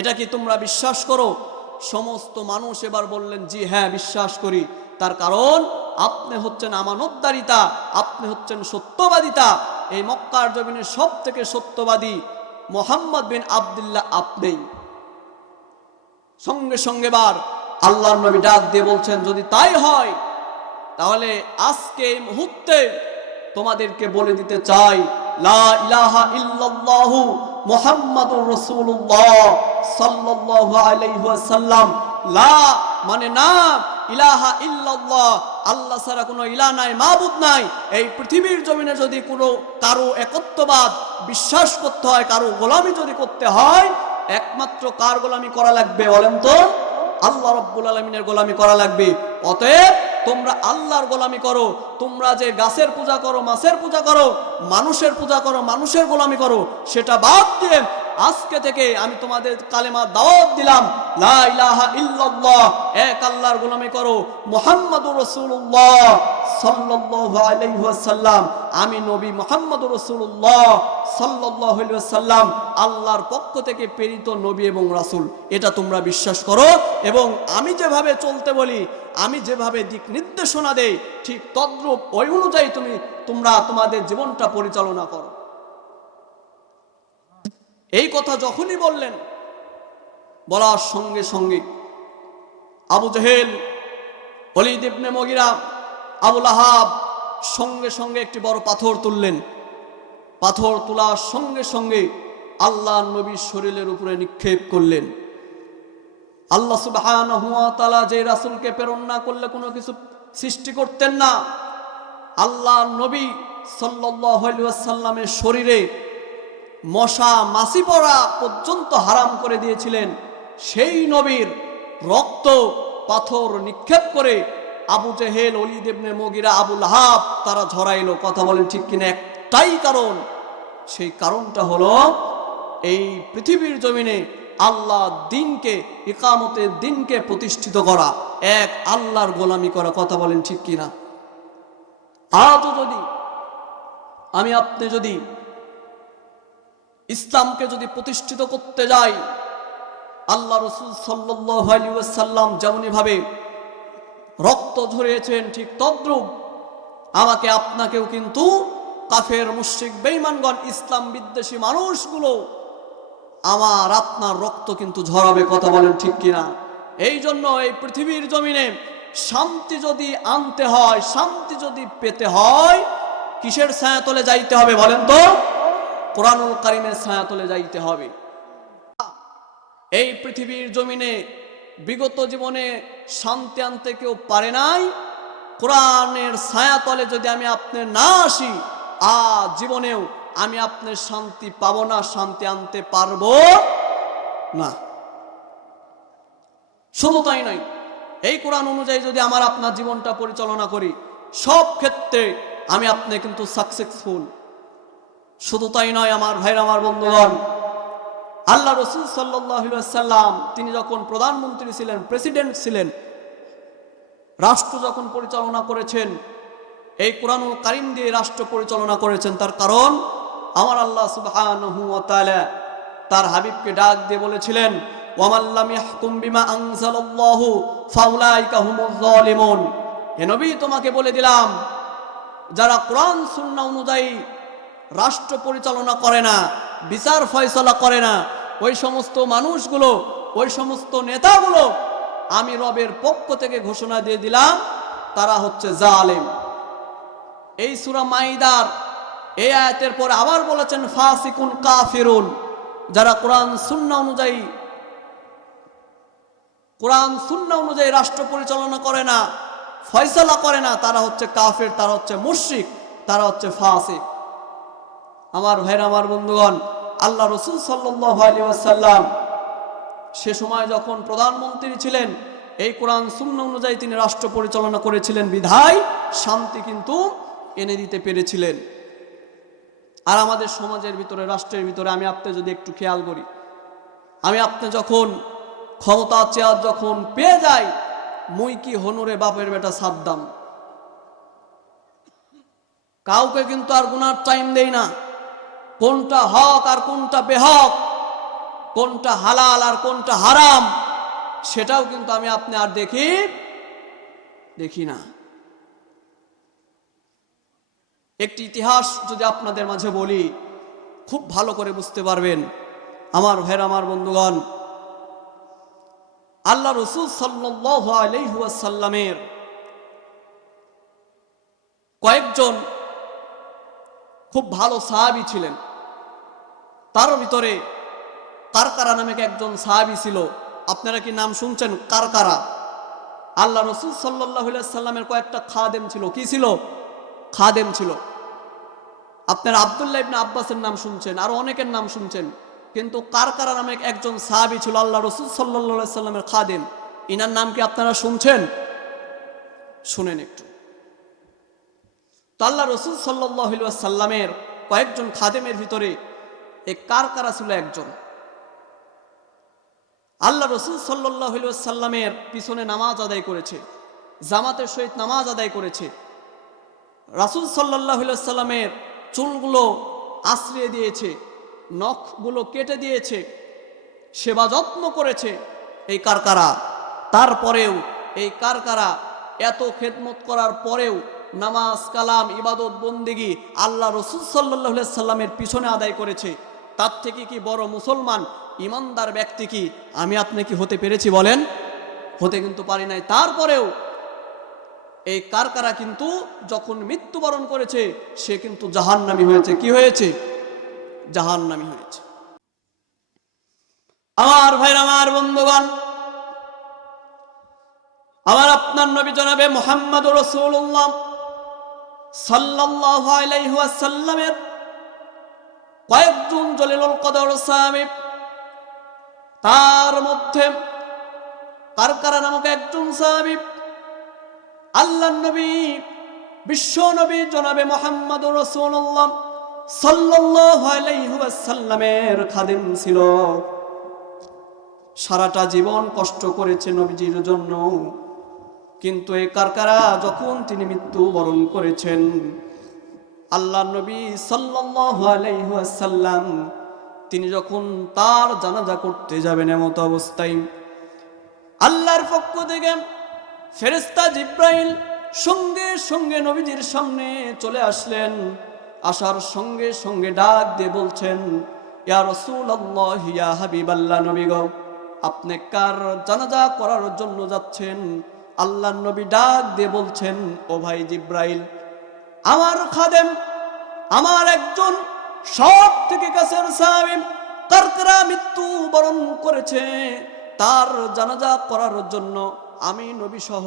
এটা কি তোমরা বিশ্বাস করো? সমস্ত মানুষ এবার বললেন, জি হ্যাঁ বিশ্বাস করি। তার কারণ আপনি হচ্ছেন আমানতদারিতা, আপনি হচ্ছেন সত্যবাদিতা, এই মক্কার জমিনের সব থেকে সত্যবাদী মুহাম্মদ বিন আব্দুল্লাহ আপনি। সঙ্গে সঙ্গে বার আল্লাহর নবী ডাক দিয়ে বলছেন, যদি তাই হয় তাহলে আজকে এই মুহূর্তে তোমাদেরকে বলে দিতে চাই, লা ইলাহা ইল্লাল্লাহু মুহাম্মাদুর রাসূলুল্লাহ সাল্লাল্লাহু আলাইহি ওয়াসাল্লাম। লা মানে না, ইলাহা ইল্লাল্লাহ, আল্লাহ ছাড়া কোনো ইলাহ নাই, মাবুদ নাই। এই পৃথিবীর জমিনে যদি কোনো কারো একত্ববাদ বিশ্বাস করতে হয়, কারো গোলামি যদি করতে হয়, একমাত্র কার গোলামি করা লাগবে বলেন তো? আল্লাহ রাব্বুল আলামিনের গোলামি করা লাগবে। অতএব তোমরা আল্লাহর গোলামি করো। তোমরা যে গাছের পূজা করো, মাছের পূজা করো, মানুষের পূজা করো, মানুষের গোলামি করো, সেটা বাদ দিয়ে আজকে থেকে আমি তোমাদের কালেমা দাওয়াত দিলাম, লা ইলাহা ইল্লাল্লাহ, এক আল্লাহর গোলামি করো, মুহাম্মাদুর রাসূলুল্লাহ সাল্লাল্লাহু আলাইহি ওয়াসাল্লাম, আমি নবী মুহাম্মাদুর রাসূলুল্লাহ সাল্লাল্লাহু আলাইহি ওয়াসাল্লাম আল্লাহর পক্ষ থেকে প্রেরিত নবী এবং রাসূল, এটা তোমরা বিশ্বাস করো। এবং আমি যেভাবে চলতে বলি, আমি যেভাবে দিক নির্দেশনা দেই, ঠিক তদ্রূপ ওই অনুযায়ী তোমরা তোমাদের জীবনটা পরিচালনা করো। এই কথা যখনই বললেন, বলার সঙ্গে সঙ্গে আবু জেহেল, ওলীদ ইবনে মুগীরা, আবুল আহাব সঙ্গে সঙ্গে একটি বড় পাথর তুললেন। পাথর তোলার সঙ্গে সঙ্গে আল্লাহর নবীর শরীরের উপরে নিক্ষেপ করলেন। আল্লাহ সুবহানাহু ওয়া তাআলা যে রাসূলকে প্রেরণ না করলে কোনো কিছু সৃষ্টি করতেন না। আল্লাহর নবী সাল্লাল্লাহু আলাইহি ওয়াসাল্লামের শরীরে মশা মাছি পড়া পর্যন্ত হারাম করে দিয়েছিলেন। সেই নবীর রক্ত পাথর নিক্ষেপ করে আবু জেহেল, ওলীদ ইবনে মুগীরা, আবুল আহাব তারা ঝরাইলো। কথা বলেন ঠিক কিনা? একটাই কারণ, সেই কারণটা হলো এই পৃথিবীর জমিনে আল্লাহ দিনকে, ইকামতের দিনকে প্রতিষ্ঠিত করা, এক আল্লাহর গোলামি করা। কথা বলেন ঠিক কিনা? আজও যদি আমি আপনি যদি ইসলামকে যদি প্রতিষ্ঠিত করতে যাই, আল্লাহ রাসূল সাল্লাল্লাহু আলাইহি ওয়াসাল্লাম যেমনি ভাবে রক্ত ঝরিয়েছেন, ঠিক তদ্রূপ আমাকে আপনাকেও কিন্তু কাফের মুশরিক বেঈমানগণ, ইসলাম বিদ্বেষী মানুষগুলো আমার আপনার রক্ত কিন্তু ঝরাবে। কথা বলেন ঠিক কিনা? এই জন্য এই পৃথিবীর জমিনে শান্তি যদি আনতে হয়, শান্তি যদি পেতে হয়, কিসের ছায়াতলে যাইতে হবে বলেন তো? কোরআনুল কারীমের ছায়াতলে যাইতে হবে। এই পৃথিবীর জমিনে বিগত জীবনে শান্তি আনতে কেউ পারে নাই, কোরআনের ছায়াতলে যদি আমি আপনি না আসি, আজ জীবনেও আমি আপনার শান্তি পাবো না, শান্তি আনতে পারবো না। শুধু তাই নয়, এই কোরআন অনুযায়ী যদি আমার আপনার জীবনটা পরিচালনা করি, সব ক্ষেত্রে আমি আপনি কিন্তু সাকসেসফুল। শুধু তাই নয় আমার ভাইরা, আমার বন্ধুগণ, আল্লাহ রাসূল সাল্লাল্লাহু আলাইহি ওয়াসাল্লাম তিনি যখন প্রধানমন্ত্রী ছিলেন, প্রেসিডেন্ট ছিলেন, রাষ্ট্র যখন পরিচালনা করেছেন, এই কোরআনুল কারীম দিয়ে রাষ্ট্র পরিচালনা করেছেন। তার কারণ আমার আল্লাহ সুবহানাহু ওয়া তাআলা তার হাবিবকে ডাক দিয়ে বলেছিলেন, ওয়ামান লাম ইয়াহকুম বিমা আনজালাল্লাহু ফাউলাইকা হুমুজ জালিমুন। হে নবী, তোমাকে বলে দিলাম, যারা কোরআন সুন্নাহ অনুযায়ী রাষ্ট্র পরিচালনা করে না, বিচার ফয়সালা করে না, ওই সমস্ত মানুষগুলো, ওই সমস্ত নেতাগুলো আমি রবের পক্ষ থেকে ঘোষণা দিয়ে দিলাম, তারা হচ্ছে জালেম। এই সূরা মাইদার এই আয়াতের পরে আবার বলেছেন ফাসিকুন কাফিরুন, যারা কোরআন সুন্নাহ অনুযায়ী রাষ্ট্র পরিচালনা করে না, ফয়সালা করে না, তারা হচ্ছে কাফের, তারা হচ্ছে মুশরিক, তারা হচ্ছে ফাসিক। আমার ভাইরা, আমার বন্ধুগণ, আল্লাহ রাসূল সাল্লাল্লাহু আলাইহি ওয়াসাল্লাম সে সময় যখন প্রধানমন্ত্রী ছিলেন, এই কোরআন সুন্নাহ অনুযায়ী তিনি রাষ্ট্র পরিচালনা করেছিলেন, বিধায় শান্তি কিন্তু এনে দিতে পেরেছিলেন। আর আমাদের সমাজের ভিতরে, রাষ্ট্রের ভিতরে আমি আপনি যদি একটু খেয়াল করি, আমি আপনি যখন ক্ষমতা চেয়ার যখন পেয়ে যাই, মুই কি হনুরে বাপের বেটা সাদ্দাম, কাউকে কিন্তু আর গুনার টাইম দেই না। কোনটা হক আর কোনটা বেহক, কোনটা হালাল আর কোনটা হারাম, সেটাও কিন্তু আমি আপনি আর দেখি না। একটি ইতিহাস যদি আপনাদের মাঝে বলি, খুব ভালো করে বুঝতে পারবেন আমার ভাইরা, আমার বন্ধুগণ। আল্লাহ রাসূল সাল্লাল্লাহু আলাইহি ওয়াসাল্লামের কয়েকজন খুব ভালো সাহাবী ছিলেন। তার ভিতরে কারকারা নামে একজন সাহাবী ছিল। আপনারা কি নাম শুনছেন? কারকারা। আল্লাহ রাসূল সাল্লাল্লাহু আলাইহি ওয়াসাল্লামের কয়েকটা খাদেম ছিল। কি ছিল? খাদেম ছিল। আপনারা আব্দুল্লাহ ইবনে আব্বাসের নাম শুনছেন, আরো অনেকের নাম শুনছেন, কিন্তু কারকারা নামে একজন সাহাবী ছিল আল্লাহ রাসূল সাল্লাল্লাহু আলাইহি ওয়াসাল্লামের খাদেম। ইনার নাম কি আপনারা শুনছেন? শুনেন একটু। তো আল্লাহ রাসূল সাল্লাল্লাহু আলাইহি ওয়াসাল্লামের কয়েকজন খাদেমের ভিতরে এই কারকারা ছিল একজন। আল্লাহ রাসূল সাল্লাল্লাহু আলাইহি ওয়াসাল্লামের পিছনে নামাজ আদায় করেছে, জামাতের সহিত নামাজ আদায় করেছে, রাসূল সাল্লাল্লাহু আলাইহি ওয়াসাল্লামের চুলগুলো আশ্রিয়ে দিয়েছে, নখগুলো কেটে দিয়েছে, সেবা যত্ন করেছে এই কারকারা। তারপরেও এই কারকারা এত খেদমত করার পরেও নামাজ, কালাম, ইবাদত, বন্দেগি আল্লাহ রাসূল সাল্লাল্লাহু আলাইহি ওয়াসাল্লামের পিছনে আদায় করেছে। তার থেকে কি বড় মুসলমান, ইমানদার ব্যক্তি কি আমি আপনি কি হতে পেরেছি বলেন? হতে কিন্তু পারি নাই। তারপরেও এই কারকারা কিন্তু যখন মৃত্যুবরণ করেছে, সে কিন্তু জাহান্নামী হয়েছে। কি হয়েছে? জাহান্নামী হয়েছে। আমার ভাইরা, আমার বন্ধুগণ, আমার আপনার নবী জনাবে মুহাম্মদুর রাসূলুল্লাহ সাল্লাল্লাহু আলাইহি ওয়াসাল্লামের কয়েকজন জলিলুল কদর সাহাবী, তার মধ্যে কারকারা নামক একজন সাহাবী আল্লাহর নবী, বিশ্ব নবী জনাবে মুহাম্মদুর রাসূলুল্লাহ সাল্লাল্লাহু আলাইহি ওয়াসাল্লামের খাদেম ছিল। সারাটা জীবন কষ্ট করেছে নবীজির জন্য, কিন্তু এই কারকারা যখন তিনি মৃত্যুবরণ করেছেন, আল্লাহর নবী সাল্লাল্লাহু আলাইহি ওয়াসাল্লাম তিনি যখন তার জানাজা করতে যাবেন, এমত অবস্থায় আল্লাহর পক্ষ থেকে ফেরেশতা জিব্রাইল সঙ্গে সঙ্গে নবীজির সামনে চলে আসলেন। আসার সঙ্গে সঙ্গে ডাক দিয়ে বলছেন, ইয়া রাসূলুল্লাহ, ইয়া হাবিবাল্লাহ, নবী গো, আপনি কার জানাজা করার জন্য যাচ্ছেন? আল্লাহর নবী ডাক দিয়ে বলছেন, ও ভাই জিব্রাইল, আমার খাদেম, আমার একজন সব থেকে কাছের সাহাবী কারকারা মৃত্যুবরণ করেছে, তার জানাজা করার জন্য আমি নবী সহ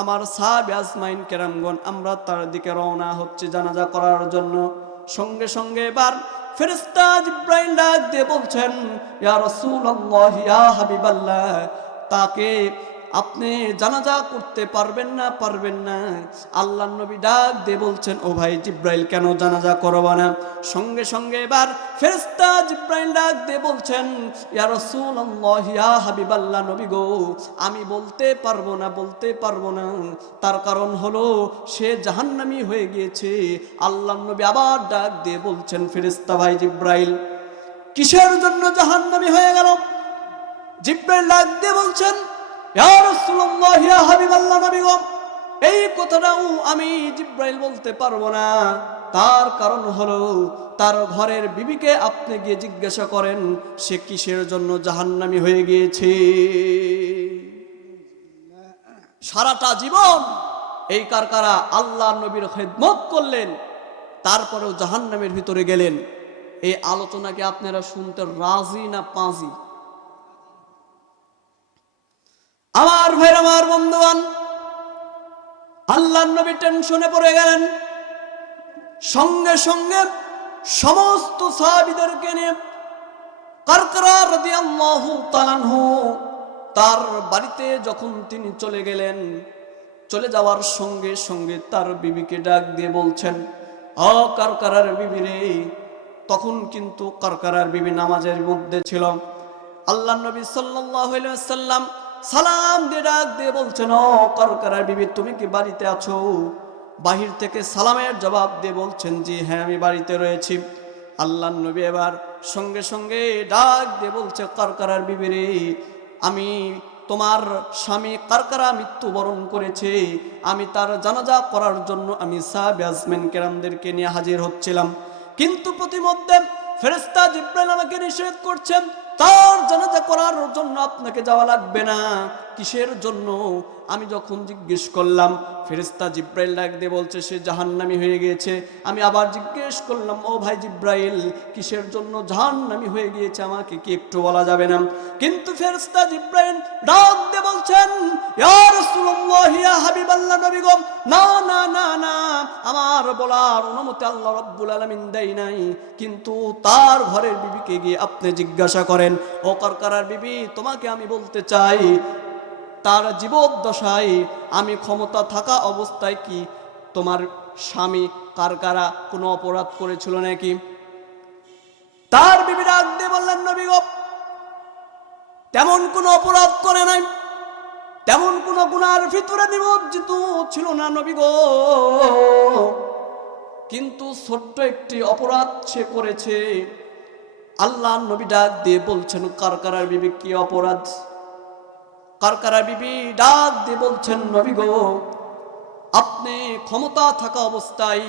আমার সাহাবে আজমাইন কেরামগণ আমরা তার দিকে রওনা হচ্ছে জানাজা করার জন্য। সঙ্গে সঙ্গে এবার ফেরেশতা জিবরাইল ডাক দিয়ে বলছেন, ইয়া রাসূলুল্লাহ, ইয়া হাবিবাল্লাহ, তাকে আপনি জানাজা করতে পারবেন না? আল্লাহর নবী ডাক দিয়ে বলছেন, ও ভাই জিবরাইল, কেন জানাজা করব না? সঙ্গে সঙ্গে এবার ফেরেশতা জিবরাইল ডাক দিয়ে বলছেন, ইয়া রাসূলুল্লাহ, ইয়া হাবিবাল্লাহ, নবী গো, আমি বলতে পারবো না। তার কারণ হলো সে জাহান্নামী হয়ে গিয়েছে। আল্লাহর নবী আবার ডাক দিয়ে বলছেন, ফেরেশতা ভাই জিবরাইল, কিসের জন্য জাহান্নামী হয়ে গেল? জিবরাইল ডাক দিয়ে বলছেন, ইয়া রাসূলুল্লাহ, ইয়া হাবিবাল্লাহ, নবী গো, এই কথাটাও আমি জিবরাইল বলতে পারবো না। তার কারণ হলো তার ঘরের বিবিকে আপনি গিয়ে জিজ্ঞাসা করেন সে কিসের জন্য জাহান্নামী হয়ে গিয়েছে। সারাটা জীবন এই কারকারা আল্লাহর নবীর খেদমত করলেন, তারপরেও জাহান্নামের ভিতরে গেলেন। এই আলোচনাকে আপনারা শুনতে রাজি না পাজি? আমার ভাইরা, আমার বন্ধুগণ, আল্লাহর নবী টেনশনে পড়ে গেলেন। সঙ্গে সঙ্গে সমস্ত সাহাবীদেরকে নিয়ে কারকারা রাদিয়াল্লাহু তাআলা আনহু তার বাড়িতে যখন তিনি চলে গেলেন, চলে যাওয়ার সঙ্গে সঙ্গে তার বিবিকে ডাক দিয়ে বলছেন, ও কারকারার বিবি রে। তখন কিন্তু কারকারার বিবি নামাজের মধ্যে ছিল। আল্লাহর নবী সাল্লাল্লাহু আলাইহি ওয়াসাল্লাম সালাম দিয়ে ডাক দিয়ে বলছেন, ও কারকারার বিবি, তুমি কি বাড়িতে আছো? বাহির থেকে সালামের জবাব দিয়ে বলছেন, জি হ্যাঁ, আমি বাড়িতে রয়েছি। আল্লাহর নবী এবার সঙ্গে সঙ্গে ডাক দিয়ে বলছে, কারকারার বিবি রে, আমি তোমার স্বামী কারকারা মৃত্যুবরণ করেছে, আমি তার জানাজা করার জন্য আমি সাহাবে আজমাইন কেরামদেরকে নিয়ে হাজির হচ্ছিলাম, কিন্তু প্রতিমধ্যে ফেরেশতা জিবরাইল আমাকে নিষেধ করছেন, তার জানাজা করার জন্য আপনাকে যাওয়া লাগবে না। কিসের জন্য? আমি যখন জিজ্ঞেস করলাম, ফেরেশতা জিবরাইল ডাক দিয়ে বলছে সে জাহান্নামী হয়ে গিয়েছে। আমি আবার জিজ্ঞেস করলাম, ও ভাই জিবরাইল, কিসের জন্য জাহান্নামী হয়ে গিয়েছে আমাকে কি একটু বলা যাবে না? কিন্তু ফেরেশতা জিবরাইল ডাক দিয়ে বলছেন, ইয়া রাসূলুল্লাহ, ইয়া হাবিবাল্লাহ, নবী গো, না না না না, আমার বলার অনুমতি আল্লাহ রাব্বুল আলামিন দেয় নাই, কিন্তু তার ঘরের বিবিকে গিয়ে আপনি জিজ্ঞাসা করেন। ও কারকারার বিবি, তোমাকে আমি বলতে চাই, তার জীবদ্দশায় আমি ক্ষমতা থাকা অবস্থায় কি তোমার স্বামী কারকারা কোনো অপরাধ করেছিল নাকি? তার বিবি ডাক দিয়ে বললেন, নবী গো, তেমন কোনো অপরাধ করে নাই, তেমন কোনো গুনার ভিতরে নিমজ্জিত ছিল না নবী গো, কিন্তু ছোট্ট একটি অপরাধ সে করেছে। আল্লাহর নবী ডাক দিয়ে বলছেন, কারকারার বিবি কি অপরাধ? কারকারা বিবি ডাক দিয়ে বলছেন, নবী গো, আপনি ক্ষমতা থাকা অবস্থায়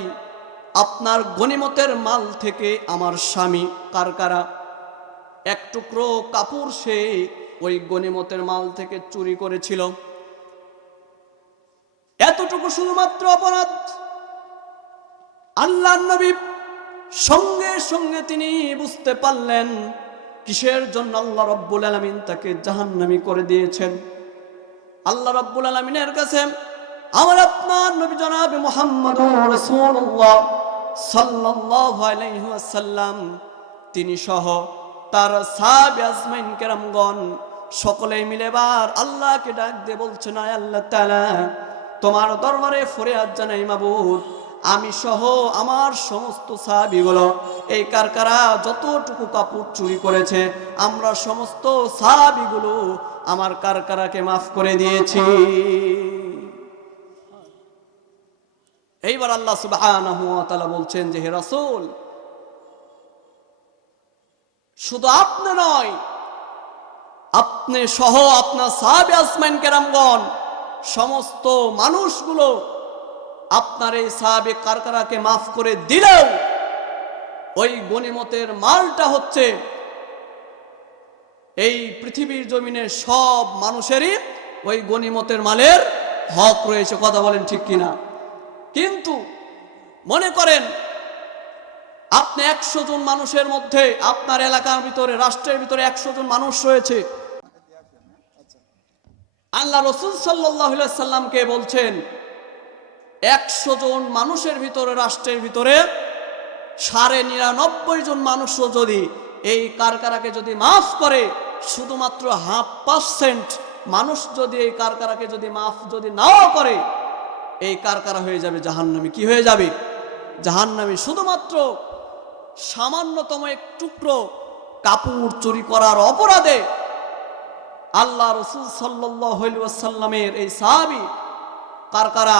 আপনার গনিমতের মাল থেকে আমার স্বামী কারকারা এক টুকরো কাপড় সে ওই গনিমতের মাল থেকে চুরি করেছিল। এতটুকু শুধুমাত্র অপরাধ। আল্লাহর নবী সঙ্গে সঙ্গে তিনি বুঝতে পারলেন কিসের জন্য আল্লাহ রাব্বুল আলামিন তাকে জাহান্নামী করে দিয়েছেন। আল্লাহ রাব্বুল আলামিনের কাছে আমার আপনার নবী জনাব মুহাম্মদুর রাসূলুল্লাহ সাল্লাল্লাহু আলাইহি ওয়াসাল্লাম তিনি সহ তার সাহাবে আজমাইন কেরামগণ সকলেই মিলে বার আল্লাহকে ডাক দিয়ে বলছেন, আয় আল্লাহ তাআলা, তোমার দরবারে ফরিয়াদ জানাই মাবুদ, আমি সহ আমার সমস্ত সাহাবীগুলো এই কারকারা যতটুকু কাপড় চুরি করেছে আমরা সমস্ত সাহাবীগুলো আমার কারকারাকে মাফ করে দিয়েছি। এইবার আল্লাহ সুবহানাহু ওয়া তাআলা বলছেন যে, হে রাসূল, শুধু আপনি নয়, আপনি সহ আপনার সাহাবে আজমাইন কেরামগণ সমস্ত মানুষগুলো আপনার এই সাহাবে কারকারাকে মাফ করে দিলেও ওই গনিমতের মালটা হচ্ছে এই পৃথিবীর জমিনে সব মানুষেরই ওই গনিমতের মালের হক রয়েছে। কথা বলেন ঠিক কিনা? কিন্তু মনে করেন আপনি 100 জন মানুষের মধ্যে আপনার এলাকার ভিতরে রাষ্ট্রের ভিতরে 100 জন মানুষ রয়েছে, আল্লাহ রাসূল সাল্লাল্লাহু আলাইহি ওয়াসাল্লামকে বলছেন 100 জন মানুষের ভিতরে, রাষ্ট্রের ভিতরে 99.5 জন মানুষও যদি এই কারকারাকে যদি মাফ করে, শুধুমাত্র 0.5% মানুষ যদি এই কারকারাকে যদি মাফ যদি নাও করে, এই কারকারা হয়ে যাবে জাহান্নামী। কি হয়ে যাবে? জাহান্নামী। শুধুমাত্র সামান্যতম এক টুকরো কাপড় চুরি করার অপরাধে আল্লাহ রাসূল সাল্লাল্লাহু আলাইহি ওয়াসাল্লামের এই সাহাবী কারকারা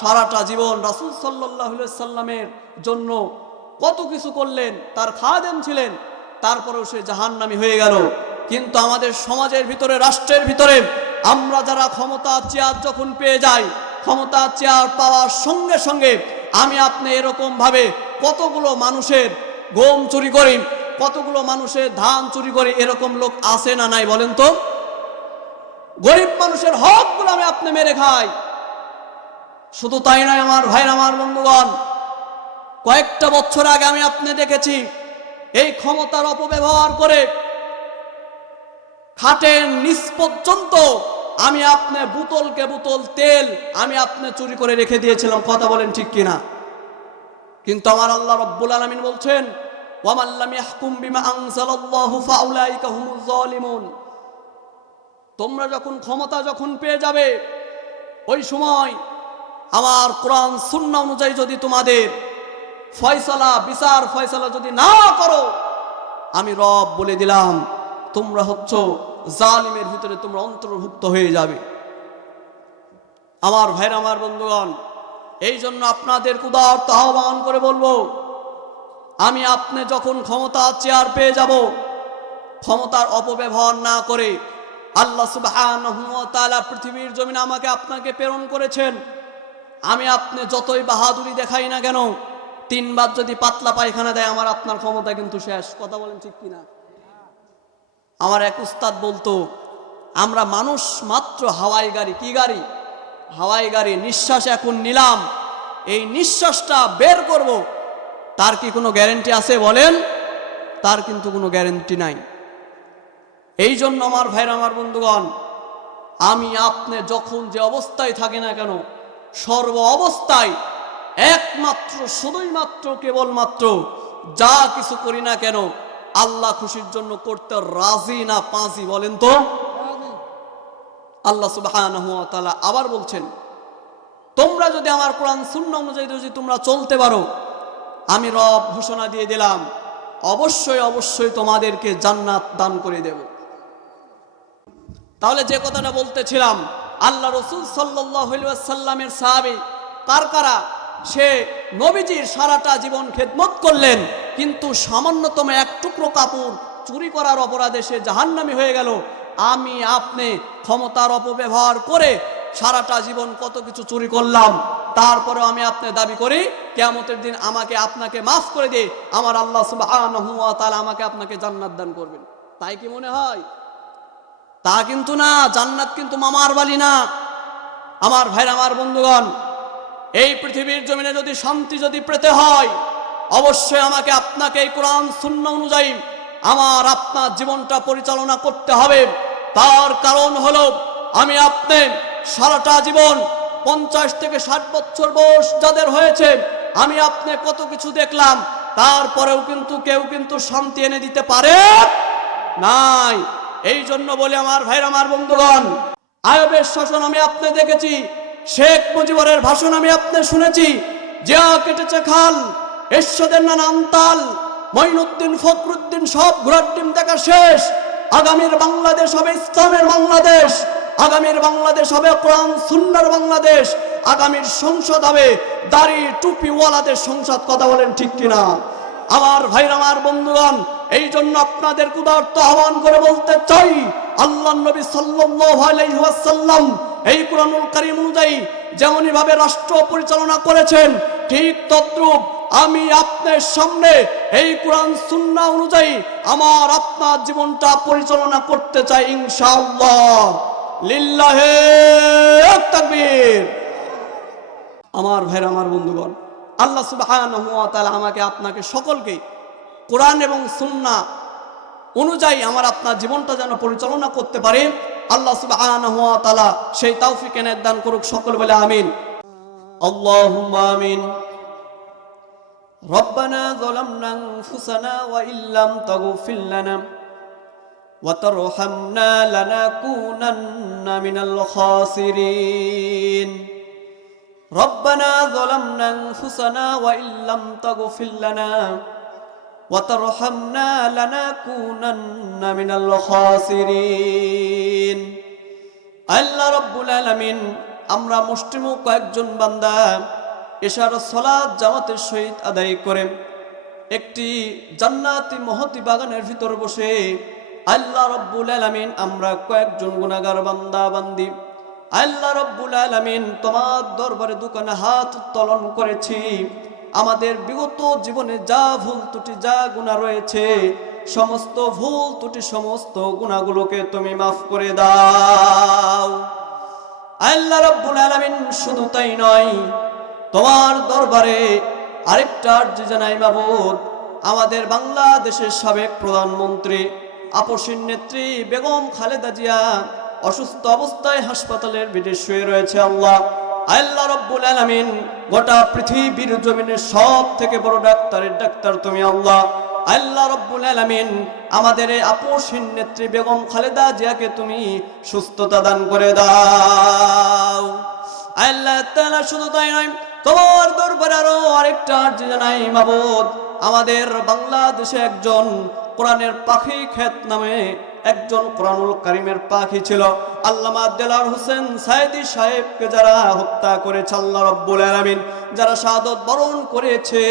সারাটা জীবন রাসূল সাল্লাল্লাহু আলাইহি ওয়াসাল্লামের জন্য কত কিছু করলেন, তার খাদেম ছিলেন, তারপরেও সে জাহান্নামী হয়ে গেল। কিন্তু আমাদের সমাজের ভিতরে, রাষ্ট্রের ভিতরে আমরা যারা ক্ষমতা চেয়ার যখন পেয়ে যাই, ক্ষমতা চেয়ার পাওয়ার সঙ্গে সঙ্গে আমি আপনি এরকম ভাবে কতগুলো মানুষের গম চুরি করি, কতগুলো মানুষের ধান চুরি করি, এরকম লোক আছে না নাই বলেন তো? গরিব মানুষের হকগুলো আমি আপনি মেরে খাই। শুধু তাই নয় আমার ভাইরা, আমার বন্ধুগণ, কয়েকটা বছর আগে আমি আপনি দেখেছি এই ক্ষমতার অপব্যবহার করে খাটের নিচ পর্যন্ত আমি আপনি বোতলকে বোতল তেল আমি আপনি চুরি করে রেখে দিয়েছিলাম। কথা বলেন ঠিক কিনা? কিন্তু আমার আল্লাহ রাব্বুল আলামিন বলছেন, ওয়ামান লাম ইয়াহকুম বিমা আনজালাল্লাহু ফাউলাইকা হুমুজ জালিমুন। তোমরা যখন ক্ষমতা যখন পেয়ে যাবে, ওই সময় আমার কোরআন সুন্নাহ অনুযায়ী যদি তোমাদের ফয়সালা, বিচার ফয়সালা যদি না করো, আমি রব বলে দিলাম তোমরা হচ্ছ জালিমের ভিতরে তোমরা অন্তর্ভুক্ত হয়ে যাবে। আমার ভাইরা, আমার বন্ধুগণ, এই জন্য আপনাদের উদারত আহ্বান করে বলবো, আমি আপনি যখন ক্ষমতা চেয়ার পেয়ে যাব, ক্ষমতার অপব্যবহার না করে, আল্লাহ সুবহানাহু ওয়া তাআলা পৃথিবীর জমিনে আমাকে আপনাকে প্রেরণ করেছেন। আমি আপনি যতই বাহাদুরি দেখাই না কেন, 3 বার যদি পাতলা পায়খানা দেয়, আমার আপনার ক্ষমতা কিন্তু শেষ। কথা বলেন ঠিক কিনা? আমার এক উস্তাদ বলতো, আমরা মানুষ মাত্র হাওয়াই গাড়ি। কি গাড়ি? হাওয়াই গাড়ি। নিঃশ্বাস এখন নিলাম, এই নিঃশ্বাসটা বের করব, তার কি কোনো গ্যারেন্টি আছে বলেন? তার কিন্তু কোনো গ্যারেন্টি নাই। এই জন্য আমার ভাইরা, আমার বন্ধুগণ, আমি আপনি যখন যে অবস্থায় থাকি না কেন, সর্ব অবস্থায় একমাত্র শুধুই মাত্র কেবলমাত্র যা কিছু করি না কেন আল্লাহ খুশির জন্য করতে রাজি না পাজি বলেন তো? আল্লাহ সুবহানাহু ওয়া তাআলা আবার বলছেন, তোমরা যদি আমার কোরআন সুন্নাহ অনুযায়ী যদি তোমরা চলতে পারো, আমি রব ঘোষণা দিয়ে দিলাম অবশ্যই অবশ্যই তোমাদেরকে জান্নাত দান করে দেব। তাহলে যে কথাটা বলতেছিলাম, আল্লাহ রাসূল সাল্লাল্লাহু আলাইহি ওয়াসাল্লামের সাহাবী কারকারা, সে নবীজির সারাটা জীবন খেদমত করলেন, কিন্তু সামান্যতম এক টুকরো কাপড় চুরি করার অপরাধে সে জাহান্নামী হয়ে গেল। আমি আপনি ক্ষমতার অপব্যবহার করে সারাটা জীবন কত কিছু চুরি করলাম, তারপরে আমি আপনি দাবি করি কিয়ামতের দিন আমাকে আপনাকে মাফ করে দিয়ে আমার আল্লাহ সুবহানাহু ওয়া তাআলা আমাকে আপনাকে জান্নাত দান করবেন। তাই কি মনে হয়? তা কিন্তু না। জান্নাত কিন্তু মামার বাড়ি না। আমার ভাইরা, আমার বন্ধুগণ, এই পৃথিবীর জমিনে যদি শান্তি যদি পেতে হয়, অবশ্যই আমাকে আপনাকে এই কোরআন সুন্নাহ অনুযায়ী আমার আপনার জীবনটা পরিচালনা করতে হবে। তার কারণ হলো, আমি আপনি সারাটা জীবন 50 থেকে 60 বছর বয়স যাদের হয়েছে, আমি আপনি কত কিছু দেখলাম, তারপরেও কিন্তু কেউ কিন্তু শান্তি এনে দিতে পারে নাই। এই জন্য বলি আমার ভাইরা, আমার বন্ধুগণ, আইয়ুবের শাসন আমি আপনি দেখেছি, শেখ মুজিবুরের ভাষণ আমি আপনি শুনেছি, জিয়া কেটেছে খাল, এরশাদের নানান তাল, মঈনুদ্দিন ফখরুদ্দিন সব ঘোড়ার ডিম দেখা শেষ। আগামীর বাংলাদেশ হবে ইসলামের বাংলাদেশ, আগামীর বাংলাদেশ হবে কোরআন সুন্নাহর বাংলাদেশ, আগামীর সংসদ হবে দাড়ি টুপিওয়ালাদের সংসদ। কথা বলেন ঠিক কিনা? আমার ভাইরা, আমার বন্ধুগণ, এই জন্য আপনাদের উদারত আহ্বান করে বলতে চাই, আল্লাহর নবী সাল্লাল্লাহু আলাইহি ওয়াসাল্লাম এই কোরআনুল কারীম অনুযায়ী যেমনই ভাবে রাষ্ট্র পরিচালনা করেছেন, ঠিক তদ্রূপ আমি আপনার সামনে এই কোরআন সুন্নাহ অনুযায়ী আমার আপনার জীবনটা পরিচালনা করতে চাই ইনশাআল্লাহ। লিল্লাহি তাকবীর। আমার ভাইরা, আমার বন্ধুগণ, আল্লাহ সুবহানাহু ওয়া তাআলা আমাকে আপনাকে সকলকে কোরআন এবং সুন্নাহ অনুযায়ী আমার আপনার জীবনটা যেন পরিচালনা করতে পারে, আল্লাহ সুবহানাহু ওয়া তাআলা সেই তৌফিক এনায়েত দান করুক। সকল বলে আমিন। আল্লাহুম্মা আমিন। রব্বানা যালামনা আনফুসানা ওয়া ইল্লাম তাগফির লানা ওয়া তারহামনা লানাকুনান্না মিনাল খাসিরিন। রব্বানা যালামনা আনফুসানা ওয়া ইল্লাম তাগফির লানা ওয়া তারহামনা লানাকুনান্না মিনাল খাসিরিন। আল্লাহ রাব্বুল আলামিন, আমরা মুসলিম কয়েকজন বান্দা এশার সালাত জামাতের সহিত আদায় করে একটি জান্নাতি মহতি বাগানের ভিতর বসে আল্লাহ রাব্বুল আলামিন আমরা কয়েকজন গুনাহগার বান্দা বান্দি আল্লাহ রাব্বুল আলামিন তোমার দরবারে দুখানা হাত উত্তোলন করেছি। আমাদের বিগত জীবনে যা ভুল ত্রুটি যা গুনাহ রয়েছে সমস্ত ভুল ত্রুটি সমস্ত গুনাহগুলোকে তুমি মাফ করে দাও আল্লাহ রাব্বুল আলামিন। শুধু তাই নয়, তোমার দরবারে আরেকটা আরজি জানাই মাবুদ, আমাদের বাংলাদেশের সাবেক প্রধানমন্ত্রী আপসীর নেত্রী বেগম খালেদা জিয়া অসুস্থ অবস্থায় হাসপাতালের বেডে শুয়ে রয়েছে। আল্লাহ রাব্বুল আলামিন, গোটা পৃথিবীর জমিনের সব থেকে বড় ডাক্তারের ডাক্তার তুমি আল্লাহ রাব্বুল আলামিন, আমাদের এই আপসীর নেত্রী বেগম খালেদা জিয়াকে তুমি সুস্থতা দান করে দাও আল্লাহ তাআলা। শুধু তাই নয়, তোমার দরবারে আরো আরেকটা আরজি জানাই মাবুদ, আমাদের বাংলাদেশে একজন কোরআনের পাখি খেত নামে একজন কোরআনুল কারীমের পাখি ছিল, আল্লামা দেলাওয়ার হোসেন সাইদি সাহেবকে যারা হত্যা করেছে আল্লাহ রাব্বুল আলামিন, যারা শাহাদাত বরণ করেছে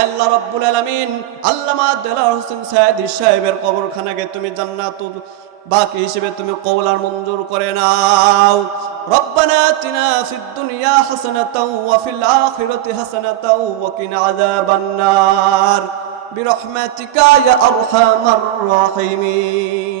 আল্লাহ রাব্বুল আলামিন, আল্লামা দেলাওয়ার হোসেন সাইদি সাহেবের কবরখানাকে তুমি জান্নাতুল বাকি হিসেবে তুমি কবুল আর মঞ্জুর করে নাও। রব্বানা আতিনা ফিদ দুনিয়া হাসানাতাও ওয়া ফিল আখিরাতি হাসানাতাও ওয়া কিনা আযাবান নার বিরহমাতিকা ইয়া আরহামার রাহিমিন।